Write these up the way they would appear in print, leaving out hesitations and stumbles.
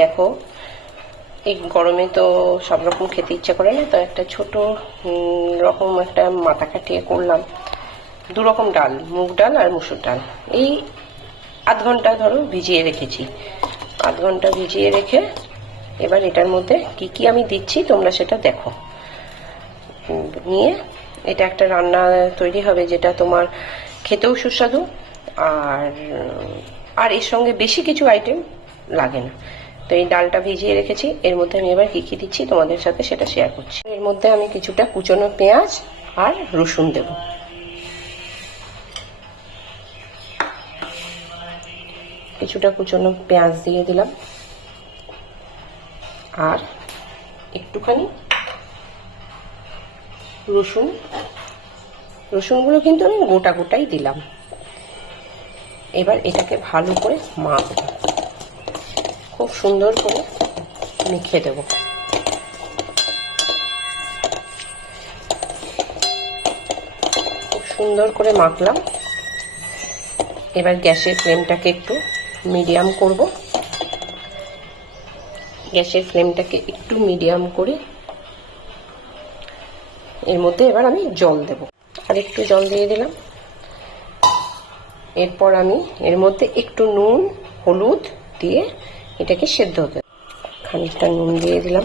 দেখো এই গরমে তো সব রকম খেতে ইচ্ছা করে না, তো একটা ছোট রকম একটা মাথা কাটিয়ে করলাম। 2 রকম ডাল, মুগ ডাল আর মুসুর ডাল, এই আধ ঘন্টা ধরো ভিজিয়ে রেখেছি। আধ ঘন্টা ভিজিয়ে রেখে এবার এটার মধ্যে কি কি আমি দিচ্ছি তোমরা সেটা দেখো। নিয়ে এটা একটা রান্না তৈরি হবে যেটা তোমার খেতেও সুস্বাদু, আর এর সঙ্গে বেশি কিছু আইটেম লাগে না। তো এই ডালটা ভিজিয়ে রেখেছি, এর মধ্যে আমি এবার কি কি দিচ্ছি তোমাদের সাথে সেটা শেয়ার করছি। এর মধ্যে আমি কিছুটা কুচনো পেঁয়াজ আর রসুন দেব। কিছুটা কুচনো পেঁয়াজ দিয়ে দিলাম, আর একটুখানি রসুনগুলো কিন্তু আমি গোটা গোটাই দিলাম। এবার এটাকে ভালো করে মাখবো, খুব সুন্দর করে মেখে দেব। খুব সুন্দর করে মাখলাম। এবার গ্যাসের ফ্লেমটাকে একটু মিডিয়াম করব। গ্যাসের ফ্লেমটাকে একটু মিডিয়াম করে এর মধ্যে এবার আমি জল দেব। আর একটু জল দিয়ে দিলাম। এরপর আমি এর মধ্যে একটু নুন হলুদ দিয়ে এটাকে সেদ্ধ হতে, খানিকটা নুন দিয়ে দিলাম,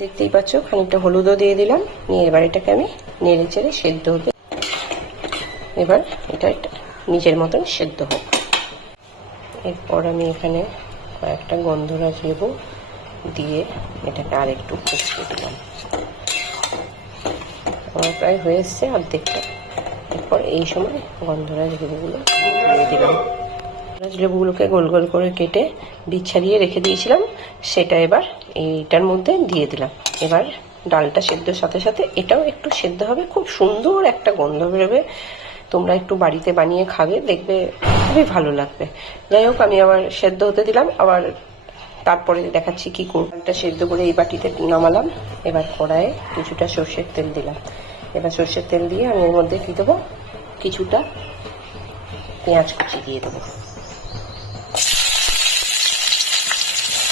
দেখতেই পাচ্ছ খানিকটা হলুদও দিয়ে দিলাম। নিয়ে এবার এটাকে আমি নেড়ে চেড়ে সেদ্ধ হতে, এবার এটা নিজের মতন সেদ্ধ হোক। এরপর আমি এখানে কয়েকটা গন্ধরাজ লেবু দিয়ে এটাকে আর একটু কষিয়ে দিলাম। আমার প্রায় হয়ে এসছে অর্ধেকটা। এরপর এই সময় গন্ধরাজ লেবুগুলো দিয়ে দিলাম। গন্ধরাজ লেবুগুলোকে গোল গোল করে কেটে বীজ ছাড়িয়ে রেখে দিয়েছিলাম, সেটা এবার এইটার মধ্যে দিয়ে দিলাম। এবার ডালটা সেদ্ধর সাথে সাথে এটাও একটু সেদ্ধ হবে, খুব সুন্দর একটা গন্ধ বেরোবে। তোমরা একটু বাড়িতে বানিয়ে খাবে, দেখবে খুবই ভালো লাগবে। যাই হোক, আমি আবার সেদ্ধ হতে দিলাম, আবার তারপরে দেখাচ্ছি কি করব। ডালটা সেদ্ধ করে এই বাটিতে নামালাম। এবার কড়াইয়ে কিছুটা সর্ষের তেল দিলাম। এবার সর্ষের তেল দিয়ে আমি এর মধ্যে কি দেবো, কিছুটা পেঁয়াজ কুচি দিয়ে দেবো।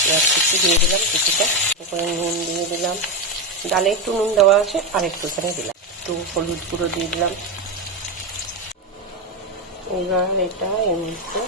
পেঁয়াজ কুচি দিয়ে দিলাম কিছুটা, তারপরে নুন দিয়ে দিলাম। ডালে একটু নুন দেওয়া আছে, আর একটুখানি দিলাম। একটু হলুদ গুঁড়ো দিয়ে দিলাম। এবার এটা এর মধ্যে